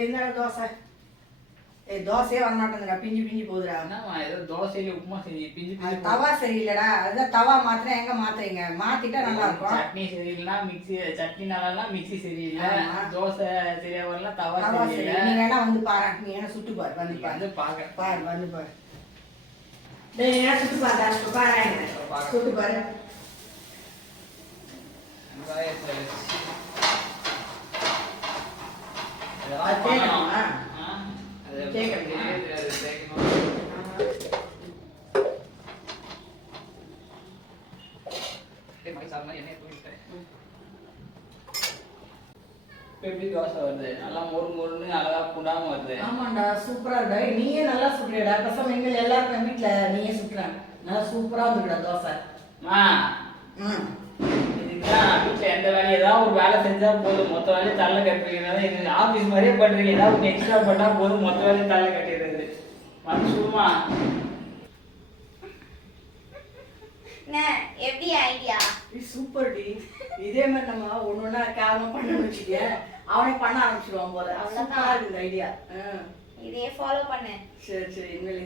என்ன தோசை தோசையே வரமாட்டேங்குதுடா, பிஞ்சு பிஞ்சு போகுதுடா. என்னம்மா ஏதோ தோசையில உப்புமா செஞ்சு பிஞ்சு அது பிஞ்சு தவா சரியில்லடா. அதுதான் தவா மாத்திரம் எங்க மாத்துறீங்க? மாத்திட்டா நல்லா இருக்கும். சட்னி சரியில்லைனா மிக்ஸி, சட்னி நல்லா மிக்ஸி சரியில்லை, தோசை சரியா வரல, தவா தவா சரி. சரியில்லை. நீ வேணா வந்து பாரு, நீ வேணா சுட்டு பாரு, வந்து பாரு, வந்து பாக்க பாரு, வந்து பாரு. டேய், நீ சுட்டு பாரு, சுட்டு பாரு. வெங்காயத்தை வச்சு அது கேட்கணுமா? அது கேட்கணுமா? கேட்கணும். எப்படி தோசை வருது? நல்லா மொறு மொறுன்னு அழகா புடாம வருது. ஆமாண்டா, சூப்பரா இருக்கா. நீயே நல்லா சுடுறியடா. பசங்க எங்க எல்லாருக்கும் வீட்டுல நீயே சுட்டுறேன். நல்லா சூப்பரா வந்துடா தோசை. இதுதான் வீட்டுல எந்த வேலையும் ஏதாவது ஒரு வேலை செஞ்சா போதும், மொத்த வேலையும் தள்ள கட்டுறீங்க. இது ஆபீஸ் மாதிரியே பண்றீங்க. ஏதாவது ஒன்று எக்ஸ்ட்ரா பண்ணா போதும், மொத்த வேலையும் தள்ள கட்டிடுறது. மனுஷமா எப்படி ஐடியா? Super D. இதே மாதிரி நம்ம ஒன்னொன்னா கேவலமா பண்ணணும்னு வச்சுக்க, அவனே பண்ண ஆரம்பிச்சிருவான் போல. அவ்வளவுதான் இருக்கு ஐடியா. இதே ஃபாலோ பண்ணு. சரி சரி, இனிமேல்